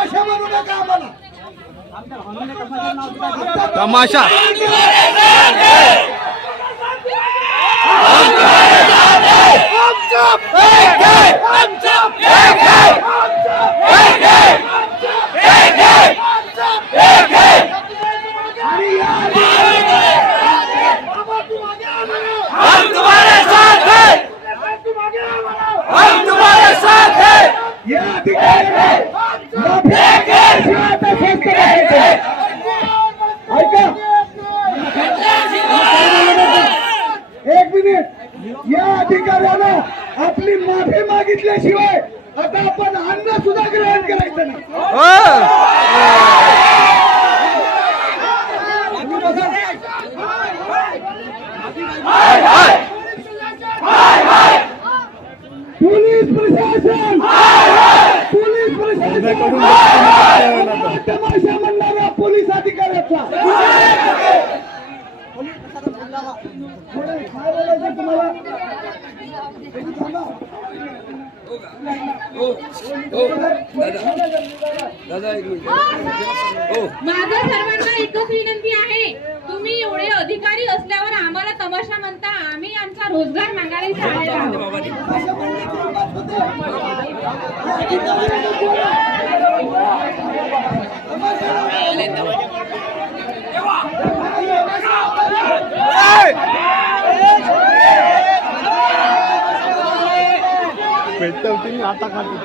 तमाशा म्हणू नका आम्हाला तमाशा एक मिनिट या अधिकाऱ्याला आपली माफी मागितल्याशिवाय आता आपण अन्न सुद्धा ग्रहण करायचं नाही पोलीस प्रशासन तमाशा म्हणणारा पोलीस अधिकाऱ्याचा माझं सर्वांना एकच विनंती आहे, तुम्ही एवढे अधिकारी असल्यावर आम्हाला तमाशा म्हणता, आम्ही आमचा रोजगार मागायला इथे आलेलो आहोत. पेटवतील आता खाली